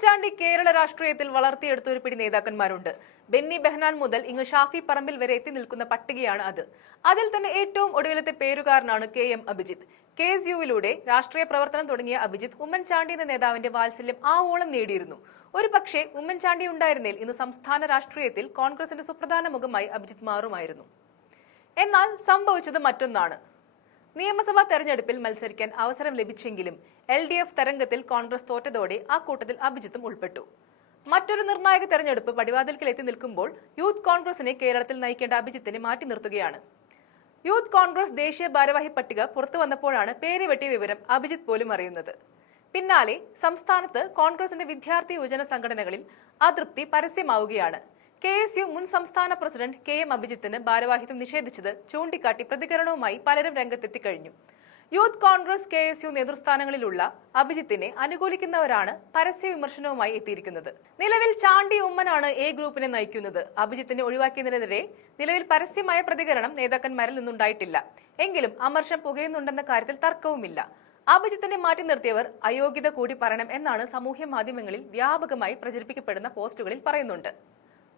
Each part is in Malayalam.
ഉമ്മൻചാണ്ടി കേരള രാഷ്ട്രീയത്തിൽ വളർത്തിയെടുത്ത ഒരു പിടി നേതാക്കന്മാരുണ്ട്. ബെന്നി ബെഹനാൻ മുതൽ ഇങ്ങ് ഷാഫി പറമ്പിൽ വരെ എത്തി നിൽക്കുന്ന പട്ടികയാണ് അത്. അതിൽ തന്നെ ഏറ്റവും ഒടുവിലത്തെ പേരുകാരനാണ് K M Abhijith. K S യുവിലൂടെ രാഷ്ട്രീയ പ്രവർത്തനം തുടങ്ങിയ അഭിജിത്ത് ഉമ്മൻചാണ്ടി എന്ന നേതാവിന്റെ വാത്സല്യം ആവോളം നേടിയിരുന്നു. ഒരു പക്ഷേ ഉമ്മൻചാണ്ടി ഉണ്ടായിരുന്നേൽ ഇന്ന് സംസ്ഥാന രാഷ്ട്രീയത്തിൽ കോൺഗ്രസിന്റെ സുപ്രധാന മുഖമായി അഭിജിത്ത് മാറുമായിരുന്നു. എന്നാൽ സംഭവിച്ചത് മറ്റൊന്നാണ്. നിയമസഭാ തെരഞ്ഞെടുപ്പിൽ മത്സരിക്കാൻ അവസരം ലഭിച്ചെങ്കിലും എൽ ഡി എഫ് തരംഗത്തിൽ കോൺഗ്രസ് തോറ്റതോടെ ആ കൂട്ടത്തിൽ അഭിജിത്തും ഉൾപ്പെട്ടു. മറ്റൊരു നിർണായക തെരഞ്ഞെടുപ്പ് പടിവാതിൽക്കൽ എത്തി നിൽക്കുമ്പോൾ യൂത്ത് കോൺഗ്രസിനെ കേരളത്തിൽ നയിക്കേണ്ട അഭിജിത്തിനെ മാറ്റി നിർത്തുകയാണ്. യൂത്ത് കോൺഗ്രസ് ദേശീയ ഭാരവാഹി പട്ടിക പുറത്തു വന്നപ്പോഴാണ് പേര് വെട്ടിയ വിവരം അഭിജിത്ത് പോലും അറിയുന്നത്. പിന്നാലെ സംസ്ഥാനത്ത് കോൺഗ്രസിന്റെ വിദ്യാർത്ഥി യുവജന സംഘടനകളിൽ അതൃപ്തി പരസ്യമാവുകയാണ്. കെ എസ് യു മുൻ സംസ്ഥാന പ്രസിഡന്റ് കെ എം അഭിജിത്തിന് ഭാരവാഹിത്വം നിഷേധിച്ചത് ചൂണ്ടിക്കാട്ടി പ്രതികരണവുമായി പലരും രംഗത്തെത്തിക്കഴിഞ്ഞു. Youth Congress K S U നേതൃസ്ഥാനങ്ങളിലുള്ള അഭിജിത്തിനെ അനുകൂലിക്കുന്നവരാണ് പരസ്യ വിമർശനവുമായി എത്തിയിരിക്കുന്നത്. നിലവിൽ ചാണ്ടി ഉമ്മനാണ് എ ഗ്രൂപ്പിനെ നയിക്കുന്നത്. അഭിജിത്തിനെ ഒഴിവാക്കിയതിനെതിരെ നിലവിൽ പരസ്യമായ പ്രതികരണം നേതാക്കന്മാരിൽ നിന്നുണ്ടായിട്ടില്ല. എങ്കിലും അമർഷം പുകയുന്നുണ്ടെന്ന കാര്യത്തിൽ തർക്കവുമില്ല. അഭിജിത്തിനെ മാറ്റി നിർത്തിയവർ അയോഗ്യത കൂടി പറയണം എന്നാണ് സാമൂഹ്യ മാധ്യമങ്ങളിൽ വ്യാപകമായി പ്രചരിപ്പിക്കപ്പെടുന്ന പോസ്റ്റുകളിൽ പറയുന്നുണ്ട്.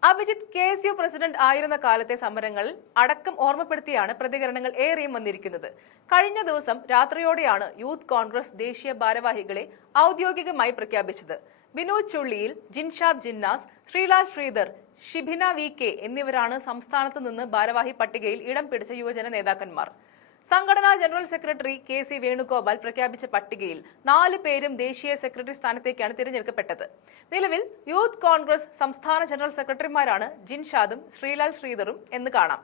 Abhijith K S U president ആയിരുന്ന കാലത്തെ സമരങ്ങൾ അടക്കം ഓർമ്മപ്പെടുത്തിയാണ് പ്രതികരണങ്ങൾ ഏറെയും വന്നിരിക്കുന്നത്. കഴിഞ്ഞ ദിവസം രാത്രിയോടെയാണ് യൂത്ത് കോൺഗ്രസ് ദേശീയ ഭാരവാഹികളെ ഔദ്യോഗികമായി പ്രഖ്യാപിച്ചത്. വിനോദ് ചുള്ളിയിൽ ജിൻഷാദ് ജിന്നാസ് ശ്രീലാൽ ശ്രീധർ ഷിബിന വി കെ എന്നിവരാണ് സംസ്ഥാനത്ത് നിന്ന് ഭാരവാഹി പട്ടികയിൽ ഇടം പിടിച്ച യുവജന നേതാക്കന്മാർ. സംഘടനാ general secretary K C Venugopal പ്രഖ്യാപിച്ച പട്ടികയിൽ നാല് പേരും ദേശീയ സെക്രട്ടറി സ്ഥാനത്തേക്കാണ് തിരഞ്ഞെടുക്കപ്പെട്ടത്. നിലവിൽ യൂത്ത് കോൺഗ്രസ് സംസ്ഥാന ജനറൽ സെക്രട്ടറിമാരാണ് ജിൻഷാദും ശ്രീലാൽ ശ്രീധറും എന്ന് കാണാം.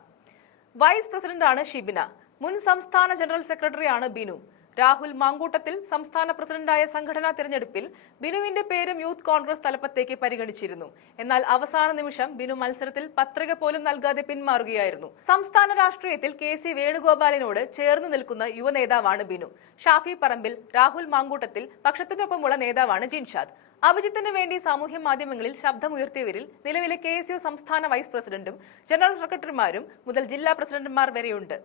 വൈസ് പ്രസിഡന്റാണ് ഷിബിന. മുൻ സംസ്ഥാന ജനറൽ സെക്രട്ടറിയാണ് ബിനു. രാഹുൽ മാങ്കൂട്ടത്തിൽ സംസ്ഥാന പ്രസിഡന്റായ സംഘടനാ തെരഞ്ഞെടുപ്പിൽ ബിനുവിന്റെ പേരും യൂത്ത് കോൺഗ്രസ് തലപ്പത്തേക്ക് പരിഗണിച്ചിരുന്നു. എന്നാൽ അവസാന നിമിഷം ബിനു മത്സരത്തിൽ പത്രിക പോലും നൽകാതെ പിന്മാറുകയായിരുന്നു. സംസ്ഥാന രാഷ്ട്രീയത്തിൽ കെ സി വേണുഗോപാലിനോട് ചേർന്ന് നിൽക്കുന്ന യുവ നേതാവാണ് ബിനു. ഷാഫി പറമ്പിൽ രാഹുൽ മാങ്കൂട്ടത്തിൽ പക്ഷത്തിനൊപ്പമുള്ള നേതാവാണ് ജിൻഷാദ്. അഭിജിത്തിന് വേണ്ടി സാമൂഹ്യ മാധ്യമങ്ങളിൽ ശബ്ദമുയർത്തിയവരിൽ നിലവിലെ കെ സംസ്ഥാന വൈസ് പ്രസിഡന്റും ജനറൽ സെക്രട്ടറിമാരും മുതൽ ജില്ലാ പ്രസിഡന്റുമാർ വരെയുണ്ട്.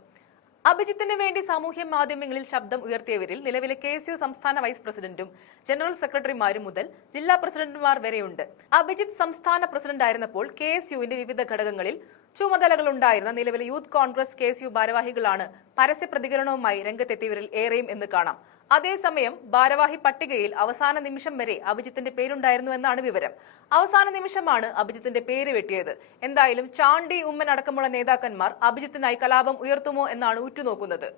അഭിജിത്തിന് വേണ്ടി സാമൂഹ്യ മാധ്യമങ്ങളിൽ ശബ്ദം ഉയർത്തിയവരിൽ നിലവിലെ കെ എസ് യു സംസ്ഥാന വൈസ് പ്രസിഡന്റും ജനറൽ സെക്രട്ടറിമാരും മുതൽ ജില്ലാ പ്രസിഡന്റുമാർ വരെയുണ്ട്. അഭിജിത്ത് സംസ്ഥാന പ്രസിഡന്റായിരുന്നപ്പോൾ കെ എസ് യുവിന്റെ വിവിധ ഘടകങ്ങളിൽ ചുമതലകളുണ്ടായിരുന്ന നിലവിലെ Youth Congress K S U ഭാരവാഹികളാണ് പരസ്യ പ്രതികരണവുമായി രംഗത്തെത്തിയവരിൽ ഏറെയും എന്ന് കാണാം. അതേസമയം ഭാരവാഹി പട്ടികയിൽ അവസാന നിമിഷം വരെ അഭിജിത്തിന്റെ പേരുണ്ടായിരുന്നു എന്നാണ് വിവരം. അവസാന നിമിഷമാണ് അഭിജിത്തിന്റെ പേര് വെട്ടിയത്. എന്തായാലും ചാണ്ടി ഉമ്മൻ അടക്കമുള്ള നേതാക്കന്മാർ അഭിജിത്തിനായി കലാപം ഉയർത്തുമോ എന്നാണ് ഉറ്റുനോക്കുന്നത്.